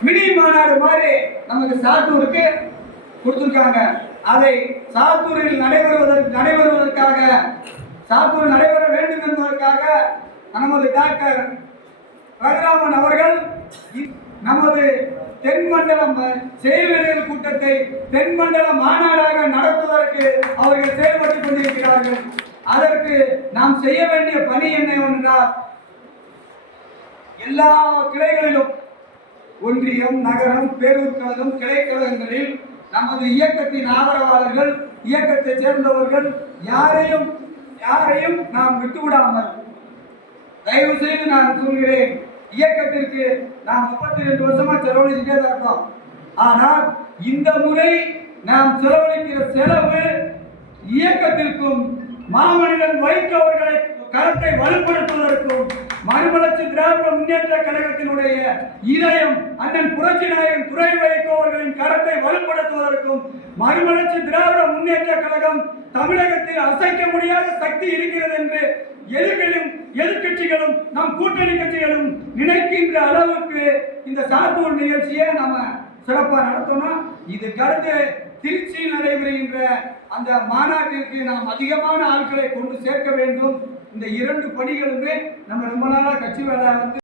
Mini மாநாடு மாதிரி நமக்கு சாத்தூருக்கு கொடுத்துருக்காங்க. அதை சாத்தூரில் நடைபெறுவதற்கு நடைபெறுவதற்காக சாத்தூர் நடைபெற வேண்டும் என்பதற்காக நமது டாக்டர் ரகுராமன் அவர்கள் நமது தென்மண்டலம் செயல்வீரர்கள் கூட்டத்தை தென்மண்டல மாநாடாக நடத்துவதற்கு அவர்கள் செயல்பட்டுக் கொண்டிருக்கிறார்கள். அதற்கு நாம் செய்ய வேண்டிய பணி என்னவென்றால் எல்லா கிளைகளிலும் ஒன்றியம் நகரம் பேரூர் கழகம் கிளைக்கழகங்களில் நமது இயக்கத்தின் ஆதரவாளர்கள் இயக்கத்தை சேர்ந்தவர்கள் யாரையும் யாரையும் நாம் விட்டுவிடாமல் தயவு செய்து நான் சொல்கிறேன் இயக்கத்திற்கு நாம் முப்பத்தி ரெண்டு வருஷமா செலவழிச்சுட்டே தான் இருக்கோம். ஆனால் இந்த முறை நாம் செலவழிக்கிற செலவு இயக்கத்திற்கும் மாமனிதன் வைகோ கருத்தை வலுப்படுத்துவதற்கும் மறுமலர்ச்சி திராவிட முன்னேற்ற கழகத்தினுடைய இதயம் அண்ணன் புரட்சி நாயகன் துறை வைகோ அவர்களின் கரத்தை வலுப்படுத்துவதற்கும் மறுமலர்ச்சி திராவிட முன்னேற்ற கழகம் தமிழகத்தில் அசைக்க முடியாத சக்தி இருக்கிறது என்று எதிர்களும் எதிர்கட்சிகளும் நம் கூட்டணி கட்சிகளும் நினைக்கின்ற அளவுக்கு இந்த சாத்தூர் நிகழ்ச்சியை நம்ம சிறப்பாக நடத்தணும் இதுக்கடுத்து திருச்சியில் நடைபெறுகின்ற அந்த மாநாட்டிற்கு நாம் அதிகமான ஆட்களை கொண்டு சேர்க்க வேண்டும். இந்த இரண்டு பணிகளுமே நம்ம ரொம்ப நாளாக கட்சி வேலை வந்து